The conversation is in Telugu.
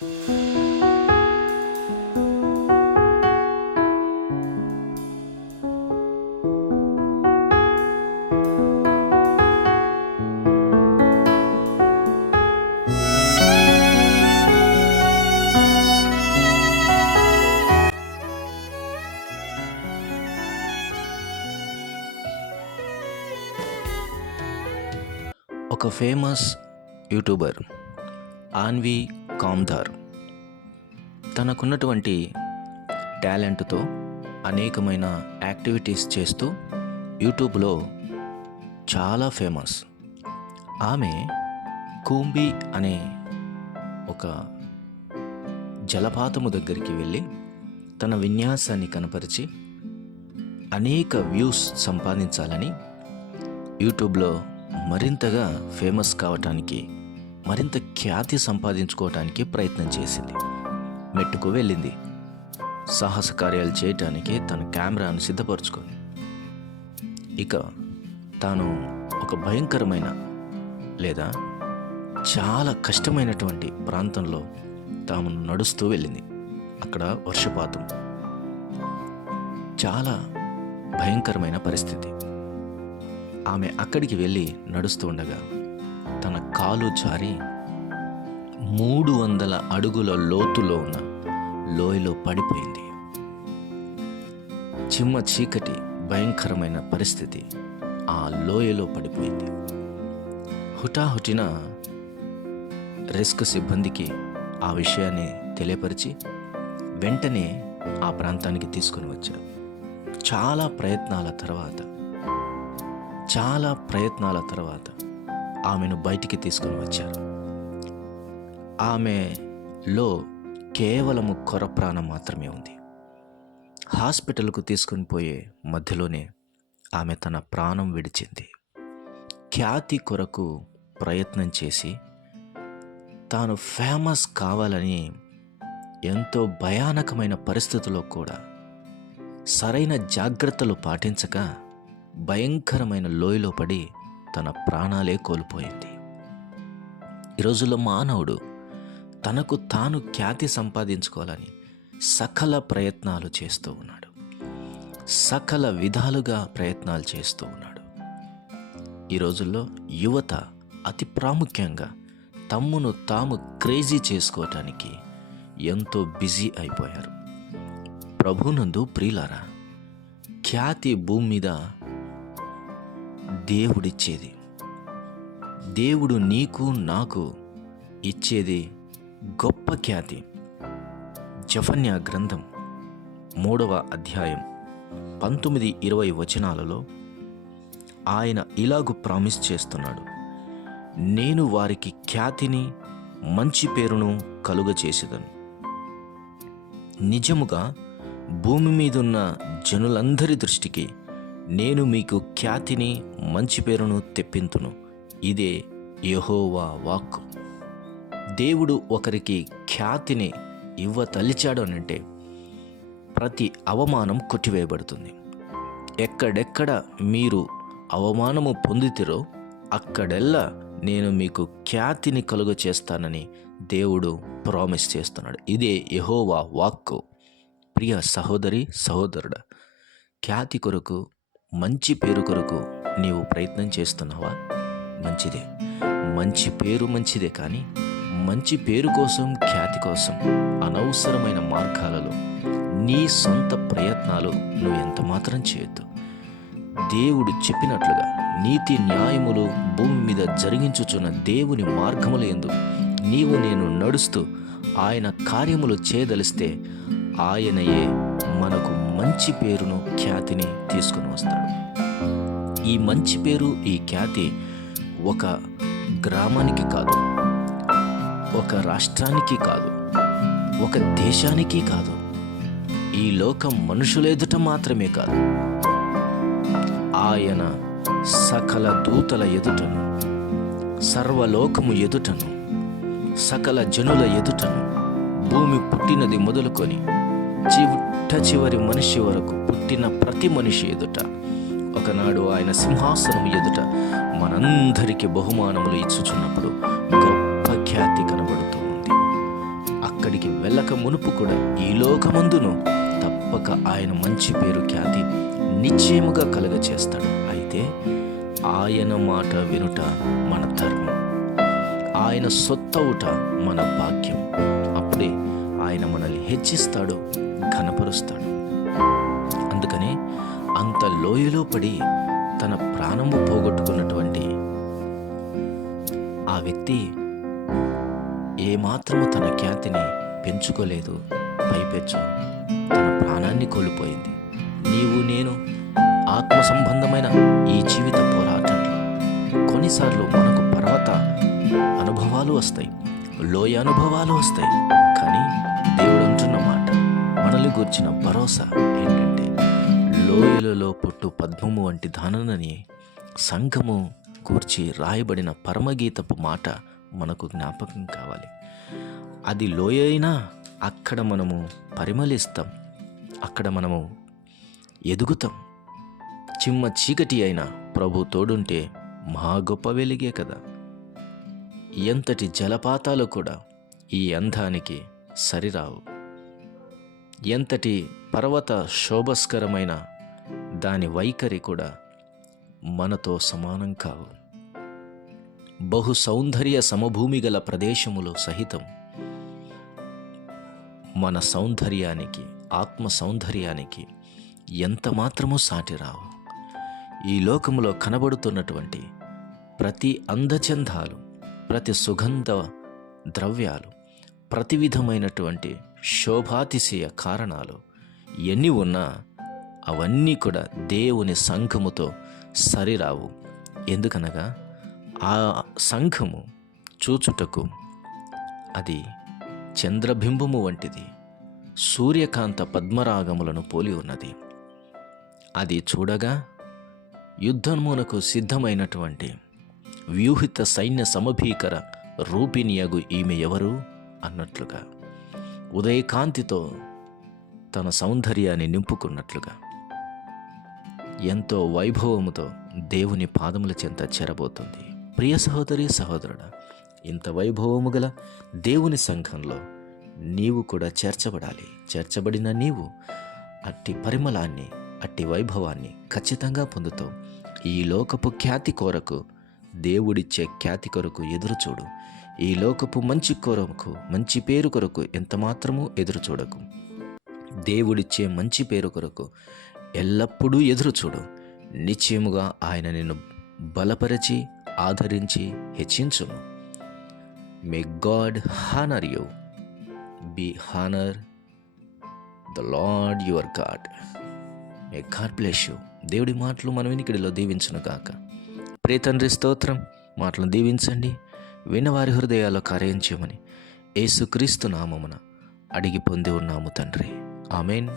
ఒక ఫేమస్ యూట్యూబర్ ఆన్వి కామ్దార్ తనకున్నటువంటి టాలెంట్తో అనేకమైన యాక్టివిటీస్ చేస్తూ యూట్యూబ్లో చాలా ఫేమస్. ఆమె కూంబి అనే ఒక జలపాతము దగ్గరికి వెళ్ళి తన విన్యాసాన్ని కనపరిచి అనేక వ్యూస్ సంపాదించాలని యూట్యూబ్లో మరింతగా ఫేమస్ కావటానికి, మరింత ఖ్యాతి సంపాదించుకోవటానికి ప్రయత్నం చేసింది. మెట్టుకు వెళ్ళింది. సాహస కార్యాలు చేయటానికి తన కెమెరాను సిద్ధపరచుకుంది. ఇక తాను ఒక భయంకరమైన లేదా చాలా కష్టమైనటువంటి ప్రాంతంలో తాము నడుస్తూ వెళ్ళింది. అక్కడ వర్షపాతం, చాలా భయంకరమైన పరిస్థితి. ఆమె అక్కడికి వెళ్ళి నడుస్తూ ఉండగా తన కాలు జారి 300 అడుగుల లోతులో ఉన్న లోయలో పడిపోయింది. చిమ్మ చీకటి, భయంకరమైన పరిస్థితి. ఆ లోయలో పడిపోయింది. హుటాహుటిన రెస్క్యూ సిబ్బందికి ఆ విషయాన్ని తెలియపరిచి వెంటనే ఆ ప్రాంతానికి తీసుకొని వచ్చారు. చాలా ప్రయత్నాల తర్వాత ఆమెను బయటికి తీసుకొని వచ్చారు. ఆమెలో కేవలము కొర ప్రాణం మాత్రమే ఉంది. హాస్పిటల్కు తీసుకొని పోయే మధ్యలోనే ఆమె తన ప్రాణం విడిచింది. ఖ్యాతి కొరకు ప్రయత్నం చేసి తాను ఫేమస్ కావాలని ఎంతో భయానకమైన పరిస్థితుల్లో కూడా సరైన జాగ్రత్తలు పాటించక భయంకరమైన లోయలో పడి తన ప్రాణాలే కోల్పోయింది. ఈ రోజుల్లో మానవుడు తనకు తాను ఖ్యాతి సంపాదించుకోవాలని సకల ప్రయత్నాలు చేస్తూ ఉన్నాడు. సకల విధాలుగా ప్రయత్నాలు చేస్తూ ఉన్నాడు. ఈ రోజుల్లో యువత అతి ప్రాముఖ్యంగా తమ్మును తాము క్రేజీ చేసుకోవటానికి ఎంతో బిజీ అయిపోయారు. ప్రభునందు ప్రియులారా, ఖ్యాతి భూమి మీద దేవుడిచ్చేది. దేవుడు నీకు నాకు ఇచ్చేది గొప్ప ఖ్యాతి. జెఫన్యా గ్రంథం 3వ అధ్యాయం 19-20 వచనాలలో ఆయన ఇలాగు ప్రామిస్ చేస్తున్నాడు. నేను వారికి ఖ్యాతిని, మంచి పేరును కలుగచేసేదను. నిజముగా భూమి మీదున్న జనులందరి దృష్టికి నేను మీకు ఖ్యాతిని, మంచి పేరును తెప్పింతును. ఇదే యెహోవా వాక్కు. దేవుడు ఒకరికి ఖ్యాతిని ఇవ్వతలిచాడు అనంటే ప్రతి అవమానం కొట్టివేయబడుతుంది. ఎక్కడెక్కడ మీరు అవమానము పొందితిరో అక్కడెల్లా నేను మీకు ఖ్యాతిని కలుగ చేస్తానని దేవుడు ప్రామిస్ చేస్తున్నాడు. ఇదే యెహోవా వాక్కు. ప్రియ సహోదరి, సహోదరుడా, ఖ్యాతి కొరకు, మంచి పేరు కొరకు నీవు ప్రయత్నం చేస్తున్నావా? మంచిదే. మంచి పేరు మంచిదే, కానీ మంచి పేరు కోసం, ఖ్యాతి కోసం అనవసరమైన మార్గాలలో నీ సొంత ప్రయత్నాలు నువ్వు ఎంత మాత్రం చేయొద్దు. దేవుడు చెప్పినట్లుగా నీతి న్యాయములు భూమి మీద జరిగించుచున్న దేవుని మార్గముల యందు నీవు నేను నడుస్తూ ఆయన కార్యములు చేయదలిస్తే ఆయనయే మనకు మంచి పేరును, ఖ్యాతిని తీసుకుని వస్తాడు. ఈ మంచి పేరు, ఈ ఖ్యాతి ఒక గ్రామానికి కాదు, ఒక రాష్ట్రానికి కాదు, ఒక దేశానికి కాదు, ఈ లోకం మనుషుల ఎదుట మాత్రమే కాదు, ఆయన సకల దూతల ఎదుటను, సర్వలోకము ఎదుటను, సకల జనుల ఎదుటను, భూమి పుట్టినది మొదలుకొని చివరి మనిషి వరకు పుట్టిన ప్రతి మనిషి ఎదుట, ఒకనాడు ఆయన సింహాసనం ఎదుట మనందరికీ బహుమానములు ఇచ్చుచున్నప్పుడు గొప్ప ఖ్యాతి కనబడుతూ ఉంది. మునుపు కూడా ఈ లోకమందును తప్పక ఆయన మంచి పేరు ఖ్యాతి నిశ్చయముగా కలుగచేస్తాడు. అయితే ఆయన మాట వినుట మన ధర్మం, ఆయన సొత్తవుట మన భాగ్యం. అప్పుడే ఆయన మనల్ని హెచ్చిస్తాడు, ఘనపరుస్తాడు. అందుకనే అంత లోయలో పడి తన ప్రాణము పోగొట్టుకున్నటువంటి ఆ వ్యక్తి ఏమాత్రము తన ఖ్యాతిని పెంచుకోలేదు. పైపెచ్చు తన ప్రాణాన్ని కోల్పోయింది. నీవు నేను ఆత్మ సంబంధమైన ఈ జీవిత పోరాటంలో కొన్నిసార్లు మనకు పర్వత అనుభవాలు వస్తాయి, లోయ అనుభవాలు వస్తాయి. కానీ దేవుడు అంటున్న మాట, మనల్ని గూర్చిన భరోసా ఏంటంటే, లోయలలో పుట్టు పద్మము వంటి దాననని సంఘము గూర్చి రాయబడిన పరమగీతపు మాట మనకు జ్ఞాపకం కావాలి. అది లోయ అయినా అక్కడ మనము పరిమళిస్తాం, అక్కడ మనము ఎదుగుతాం. చిమ్మ చీకటి అయినా ప్రభు తోడుంటే మహా గొప్ప వెలిగే కదా. ఎంతటి జలపాతాలు కూడా ఈ అందానికి సరిరావు. ఎంతటి పర్వత శోభస్కరమైన దాని వైఖరి కూడా మనతో సమానం కావు. బహు సౌందర్య సమభూమి గల ప్రదేశములో సహితం మన సౌందర్యానికి, ఆత్మ సౌందర్యానికి ఎంత మాత్రమూ సాటి రావు. ఈ లోకములో కనబడుతున్నటువంటి ప్రతి అందచందాలు, ప్రతి సుగంధ ద్రవ్యాలు, ప్రతి విధమైనటువంటి శోభాతిశయ కారణాలు ఎన్ని ఉన్నా అవన్నీ కూడా దేవుని సంఘముతో సరిరావు. ఎందుకనగా ఆ సంఘము చూచుటకు అది చంద్రబింబము వంటిది, సూర్యకాంత పద్మరాగములను పోలి ఉన్నది. అది చూడగా యుద్ధమునకు సిద్ధమైనటువంటి వ్యూహిత సైన్య సమభీకర రూపిణియగు ఈమె ఎవరు అన్నట్లుగా, ఉదయకాంతితో తన సౌందర్యాన్ని నింపుకున్నట్లుగా, ఎంతో వైభవముతో దేవుని పాదముల చెంత చేరబోతుంది. ప్రియ సహోదరి సహోదరుడా, ఇంత వైభవము గల దేవుని సంఘంలో నీవు కూడా చేర్చబడాలి. చేర్చబడిన నీవు అట్టి పరిమళాన్ని, అట్టి వైభవాన్ని ఖచ్చితంగా పొందుతావు. ఈ లోకపు ఖ్యాతి కొరకు, దేవుడిచ్చే ఖ్యాతి కొరకు ఎదురుచూడు. ఈ లోకపు మంచి కొరకు, మంచి పేరు కొరకు ఎంత మాత్రమూ ఎదురుచూడకు. దేవుడిచ్చే మంచి పేరు కొరకు ఎల్లప్పుడూ ఎదురుచూడు. నిశ్చయముగా ఆయన నిన్ను బలపరిచి ఆదరించి హెచ్చించును. May God honour you, be honour the Lord your God. May God bless you. దేవుడి మాటలు మన వినికిడిలో దీవించును గాక. ప్రియ తండ్రి స్తోత్రం. మాటలను దీవించండి, విన్నవారి హృదయాల్లో కార్యం చేయమని యేసుక్రీస్తు నామమున అడిగి పొంది ఉన్నాము తండ్రి. ఆమెన్.